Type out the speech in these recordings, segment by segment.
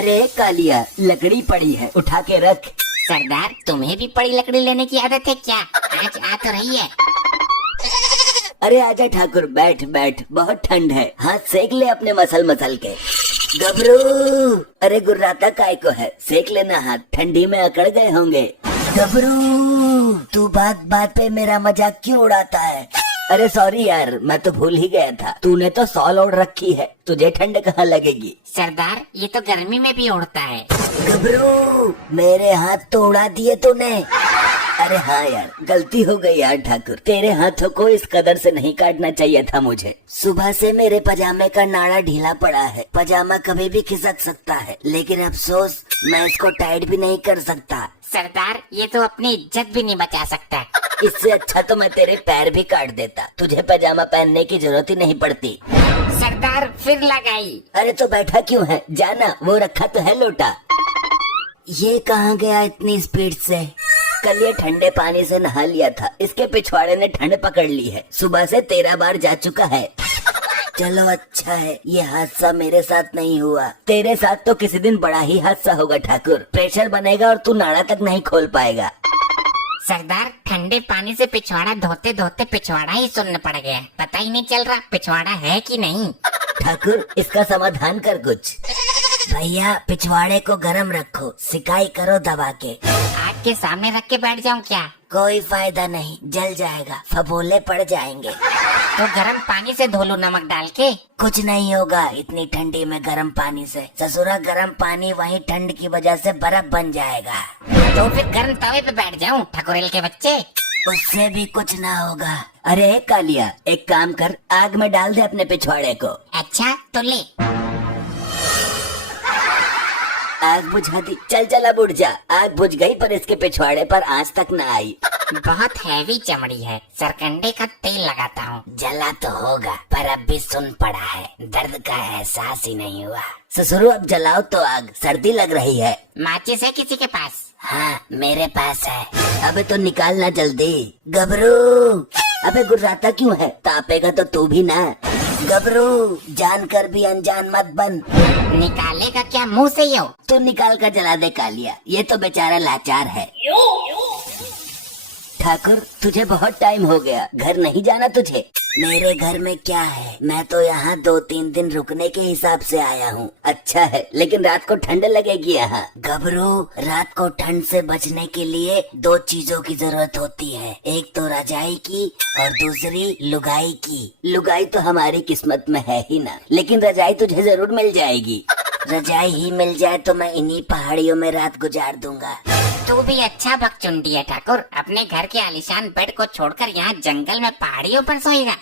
अरे कालिया, लकड़ी पड़ी है, उठा के रख। सरदार, तुम्हें भी पड़ी लकड़ी लेने की आदत है क्या? आज आ तो रही है। अरे आजा ठाकुर, बैठ बैठ, बहुत ठंड है, हाथ सेक ले अपने मसल मसल के। गबरू, अरे गुर्राता काय को है, सेक लेना हाथ, ठंडी में अकड़ गए होंगे। गबरू, तू बात बात पे मेरा मजाक क्यों उड़ाता है? अरे सॉरी यार, मैं तो भूल ही गया था, तूने तो सॉल ओढ़ रखी है, तुझे ठंड कहाँ लगेगी? सरदार, ये तो गर्मी में भी उड़ता है। गबरू, मेरे हाथ तो उड़ा दिए तूने। अरे हाँ यार, गलती हो गई यार ठाकुर, तेरे हाथों को इस कदर से नहीं काटना चाहिए था मुझे। सुबह से मेरे पजामे का नाड़ा ढीला पड़ा है, पजामा कभी भी खिसक सकता है, लेकिन अफसोस मैं इसको टाइट भी नहीं कर सकता। सरदार, ये तो अपनी इज्जत भी नहीं बचा सकता। इससे अच्छा तो मैं तेरे पैर भी काट देता, तुझे पजामा पहनने की जरूरत ही नहीं पड़ती। सरदार, फिर लगाई। अरे तो बैठा क्यों है, जाना, वो रखा तो है लोटा। ये कहाँ गया इतनी स्पीड से? कल ये ठंडे पानी से नहा लिया था, इसके पिछवाड़े ने ठंड पकड़ ली है, सुबह से 13 बार जा चुका है। चलो अच्छा है, ये हादसा मेरे साथ नहीं हुआ, तेरे साथ तो किसी दिन बड़ा ही हादसा होगा ठाकुर, प्रेशर बनेगा और तू नाड़ा तक नहीं खोल पाएगा। सरदार, ठंडे पानी से पिछवाड़ा धोते धोते पिछवाड़ा ही सुन्न पड़ गया, पता ही नहीं चल रहा पिछवाड़ा है कि नहीं। ठाकुर, इसका समाधान कर कुछ। भैया, पिछवाड़े को गरम रखो, सिकाई करो दबा के। आग के सामने रख के बैठ जाऊं क्या? कोई फायदा नहीं, जल जाएगा, फबोले पड़ जाएंगे। तो गर्म पानी से धो लो नमक डाल के। कुछ नहीं होगा इतनी ठंडी में गर्म पानी से, ससुरा गर्म पानी वहीं ठंड की वजह से बर्फ बन जाएगा। तो फिर गर्म तवे पे बैठ जाऊं ठकुरेल के बच्चे? उससे भी कुछ ना होगा। अरे कालिया, एक काम कर, आग में डाल दे अपने पिछवाड़े को। अच्छा तो ले। आग बुझा दी, चल चल अब उठ जा। आग बुझ गई पर इसके पिछवाड़े पर आंच तक न आई। बहुत हैवी चमड़ी है, सरकंडे का तेल लगाता हूँ। जला तो होगा पर अब भी सुन पड़ा है, दर्द का एहसास ही नहीं हुआ। ससुरो, अब जलाओ तो आग, सर्दी लग रही है। माचिस है किसी के पास? हाँ मेरे पास है। अबे तो निकालना जल्दी। गबरू, अबे गुर्राता क्यों है, तापेगा तो तू भी ना। गबरू, जानकर भी अनजान मत बन। निकालेगा क्या मुंह से यो? तू निकाल कर जला दे कालिया, ये तो बेचारा लाचार है। ठाकुर, तुझे बहुत टाइम हो गया, घर नहीं जाना तुझे? मेरे घर में क्या है, मैं तो यहाँ 2-3 दिन रुकने के हिसाब से आया हूँ। अच्छा है, लेकिन रात को ठंड लगेगी यहाँ। गबरू, रात को ठंड से बचने के लिए 2 चीजों की जरूरत होती है, एक तो रजाई की और दूसरी लुगाई की। लुगाई तो हमारी किस्मत में है ही ना, लेकिन रजाई तुझे जरूर मिल जाएगी। रजाई ही मिल जाए तो मैं इन्हीं पहाड़ियों में रात गुजार दूंगा। तू भी अच्छा बकचुंडी है ठाकुर, अपने घर के आलीशान बेड को छोड़कर यहाँ जंगल में पहाड़ियों पर सोएगा।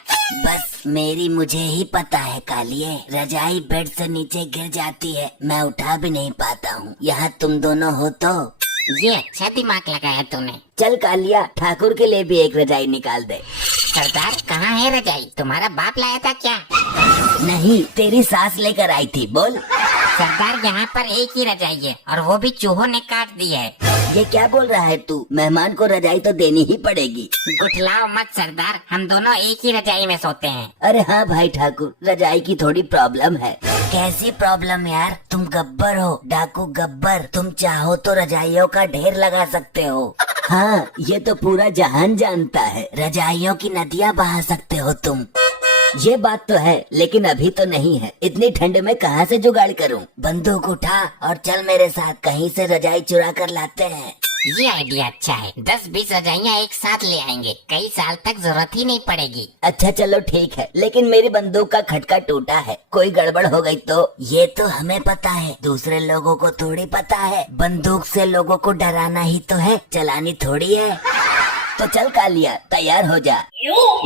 बस मेरी मुझे ही पता है कालिए, रजाई बेड से नीचे गिर जाती है, मैं उठा भी नहीं पाता हूँ। यहाँ तुम दोनों हो तो। ये अच्छा दिमाग लगाया तूने। चल कालिया, ठाकुर के लिए भी एक रजाई निकाल दे। सरदार, कहाँ है रजाई? तुम्हारा बाप लाया था क्या? नहीं, तेरी सास लेकर आई थी। बोल। सरदार, यहाँ पर एक ही रजाई है और वो भी चूहों ने काट दी है। ये क्या बोल रहा है तू? मेहमान को रजाई तो देनी ही पड़ेगी। गुठलाओ मत सरदार, हम दोनों एक ही रजाई में सोते हैं। अरे हाँ भाई ठाकुर, रजाई की थोड़ी प्रॉब्लम है। कैसी प्रॉब्लम यार? तुम गब्बर हो, डाकू गब्बर, तुम चाहो तो रजाइयों का ढेर लगा सकते हो। हाँ, ये तो पूरा जहान जानता है, रजाइयों की नदियाँ बहा सकते हो तुम। ये बात तो है, लेकिन अभी तो नहीं है, इतनी ठंड में कहाँ से जुगाड़ करूँ? बंदूक उठा और चल मेरे साथ, कहीं से रजाई चुरा कर लाते हैं। ये आइडिया अच्छा है, 10-20 रजाइयाँ एक साथ ले आएंगे, कई साल तक जरूरत ही नहीं पड़ेगी। अच्छा चलो ठीक है, लेकिन मेरी बंदूक का खटका टूटा है, कोई गड़बड़ हो गई तो? ये तो हमें पता है, दूसरे लोगों को थोड़ी पता है। बंदूक से लोगों को डराना ही तो है, चलानी थोड़ी है। तो चल कालिया, तैयार हो जा।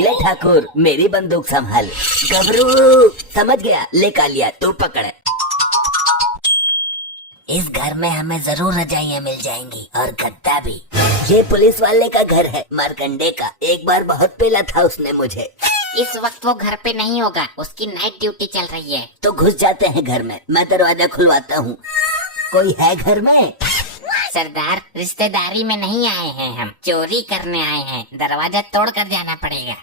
ले ठाकुर, मेरी बंदूक संभाल। गबरू, समझ गया, ले कालिया तू पकड़। इस घर में हमें जरूर रजाइयाँ मिल जाएंगी और गद्दा भी। ये पुलिस वाले का घर है, मारकंडे का, एक बार बहुत पेला था उसने मुझे। इस वक्त वो घर पे नहीं होगा, उसकी नाइट ड्यूटी चल रही है। तो घुस जाते हैं घर में, मैं दरवाजा खुलवाता हूँ। कोई है घर में? सरदार, रिश्तेदारी में नहीं आए हैं हम, चोरी करने आए हैं, दरवाजा तोड़ कर जाना पड़ेगा।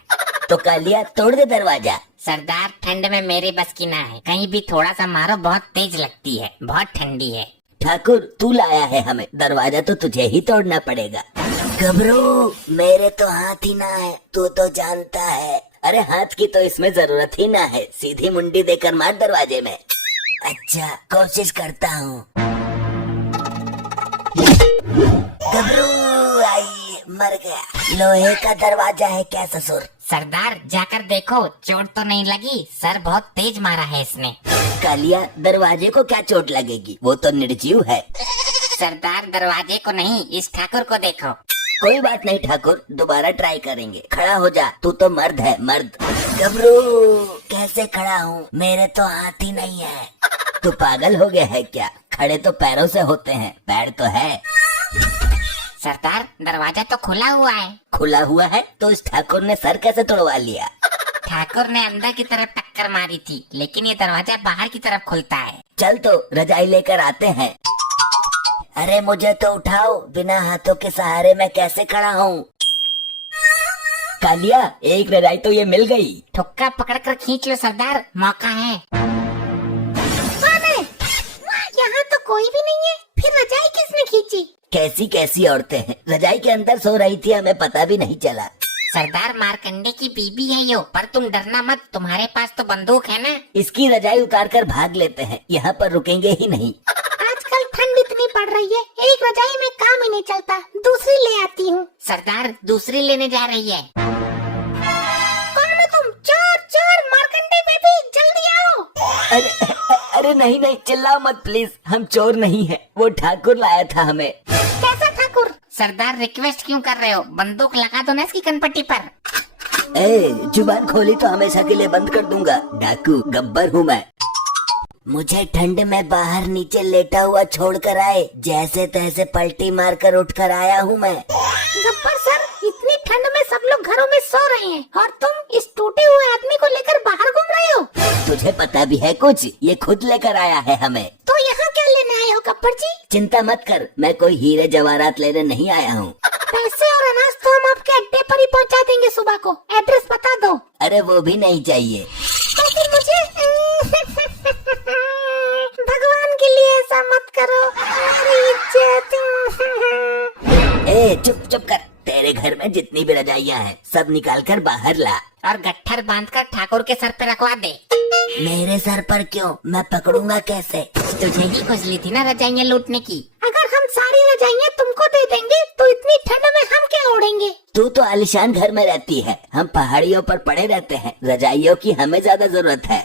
तो कालिया तोड़ दे दरवाजा। सरदार ठंड में मेरे बस की ना है, कहीं भी थोड़ा सा मारो बहुत तेज लगती है, बहुत ठंडी है। ठाकुर तू लाया है हमें, दरवाजा तो तुझे ही तोड़ना पड़ेगा। घबरू, मेरे तो हाथ ही ना है, तू तो जानता है। अरे हाथ की तो इसमें जरूरत ही ना है, सीधी मुंडी देकर मार दरवाजे में। अच्छा कोशिश करता हूँ। घबरू आई, मर गया। लोहे का दरवाजा है क्या ससुर? सरदार जाकर देखो चोट तो नहीं लगी, सर बहुत तेज मारा है इसने। कालिया दरवाजे को क्या चोट लगेगी, वो तो निर्जीव है। सरदार दरवाजे को नहीं, इस ठाकुर को देखो। कोई बात नहीं ठाकुर, दोबारा ट्राई करेंगे। खड़ा हो जा, तू तो मर्द है मर्द। घबरू कैसे खड़ा हूँ, मेरे तो हाथ ही नहीं है। तू पागल हो गया है क्या? खड़े तो पैरों से होते हैं, पैर तो है। सरदार दरवाजा तो खुला हुआ है। खुला हुआ है तो इस ठाकुर ने सर कैसे तोड़वा लिया? ठाकुर ने अंदर की तरफ टक्कर मारी थी, लेकिन ये दरवाजा बाहर की तरफ खुलता है। चल तो रजाई लेकर आते हैं। अरे मुझे तो उठाओ, बिना हाथों के सहारे मैं कैसे खड़ा हूँ? कालिया एक रजाई तो ये मिल गई। ठुक्का पकड़कर खींच लो सरदार, मौका है। यहाँ तो कोई भी नहीं है, फिर रजाई किसने खींची? कैसी कैसी औरतें हैं, रजाई के अंदर सो रही थी, हमें पता भी नहीं चला। सरदार मारकंडे की बीबी है यो, पर तुम डरना मत, तुम्हारे पास तो बंदूक है ना। इसकी रजाई उतार कर भाग लेते हैं, यहाँ पर रुकेंगे ही नहीं। आजकल ठंड इतनी पड़ रही है, एक रजाई में काम ही नहीं चलता, दूसरी ले आती हूँ। सरदार दूसरी लेने जा रही है। कौन हो तुम? चोर चोर, मारकंडे बेबी जल्दी आओ। अरे नहीं नहीं, चिल्लाओ मत प्लीज, हम चोर नहीं है, वो ठाकुर लाया था हमें। कैसा ठाकुर? सरदार रिक्वेस्ट क्यों कर रहे हो, बंदूक लगा दो ना इसकी कनपट्टी पर। जुबान खोली तो हमेशा के लिए बंद कर दूंगा। डाकू गब्बर हूँ मैं। मुझे ठंड में बाहर नीचे लेटा हुआ छोड़कर आए, जैसे तैसे पलटी मारकर उठकर आया हूँ मैं। गब्बर सर, इतनी ठंड में सब लोग घरों में सो रहे हैं और तुम इस टूटे हुए आदमी को लेकर बाहर घूम रहे हो। तुझे पता भी है कुछ? ये खुद लेकर आया है हमें। तो यहाँ क्या लेने आए हो गब्बर जी? चिंता मत कर, मैं कोई हीरे जवाहरात लेने नहीं आया हूँ। पैसे और अनाज तो हम आपके अड्डे पर ही पहुँचा देंगे सुबह को, एड्रेस बता दो। अरे वो भी नहीं चाहिए। तो फिर मुझे भगवान के लिए ऐसा मत करो। चुप चुप कर, तेरे घर में जितनी भी रजाइयाँ हैं सब निकाल कर बाहर ला और गट्ठर बांधकर ठाकुर के सर पे रखवा दे। मेरे सर पर क्यों? मैं पकड़ूंगा कैसे? तुझे ही खुजली थी ना रजाइयाँ लूटने की। अगर हम सारी रजाइयाँ तुमको दे देंगे तो इतनी ठंड में हम क्या ओढ़ेंगे? तू तो आलिशान घर में रहती है, हम पहाड़ियों पर पड़े रहते हैं, रजाइयों की हमें ज्यादा जरूरत है।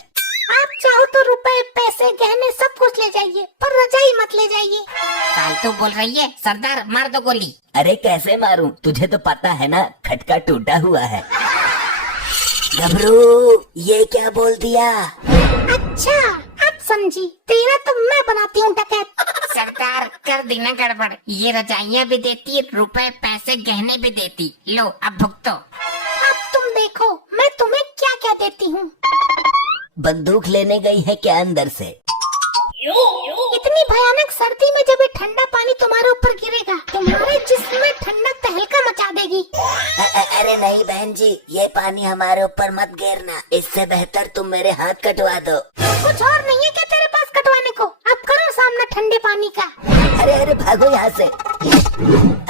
आप चाहो तो रुपए पैसे गहने सब कुछ ले जाइए, पर रजाई मत ले जाइए। फालतू बोल रही है, सरदार मार दो गोली। अरे कैसे मारूं, तुझे तो पता है ना खटका टूटा हुआ है। घबरू ये क्या बोल दिया? अच्छा अब समझी, तेरा तो मैं बनाती हूँ डकैत। सरदार कर देना गड़बड़, ये रजाइयाँ भी देती, रुपए पैसे गहने भी देती, लो अब भुगतो। अब तुम देखो मैं तुम्हें क्या क्या देती हूँ। बंदूक लेने गई है क्या अंदर से? इतनी भयानक सर्दी में जब ये ठंडा पानी तुम्हारे ऊपर गिरेगा, तुम्हारे जिस्म में ठंडक तहलका मचा देगी। अरे नहीं बहन जी, ये पानी हमारे ऊपर मत गिरना, इससे बेहतर तुम मेरे हाथ कटवा दो। कुछ और नहीं है क्या तेरे पास कटवाने को? अब करो सामना ठंडे पानी का। अरे भागो यहाँ से।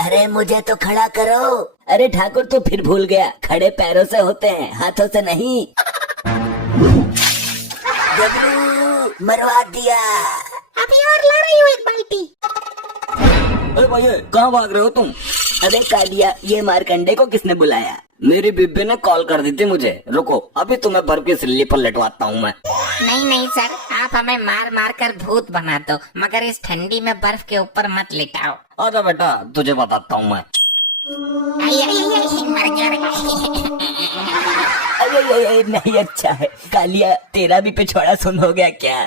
अरे मुझे तो खड़ा करो। अरे ठाकुर तू फिर भूल गया, खड़े पैरों से होते हैं, हाथों से नहीं। घबरू मरवा दिया। अभी और ला रही हूँ एक बाल्टी। अरे भैया कहाँ भाग रहे हो तुम? अबे कालिया, ये मारकंडे को किसने बुलाया? मेरी बीबी ने कॉल कर दी थी मुझे, रुको अभी तुम्हें बर्फ की सिल्ली पर लटवाता हूँ मैं। नहीं नहीं सर, आप हमें मार मार कर भूत बना दो, मगर इस ठंडी में बर्फ के ऊपर मत लिटाओ। आजा बेटा तुझे बताता हूँ मैं। मर गया अरे नहीं, अच्छा है कालिया, तेरा भी पिछवाड़ा सुन हो गया क्या?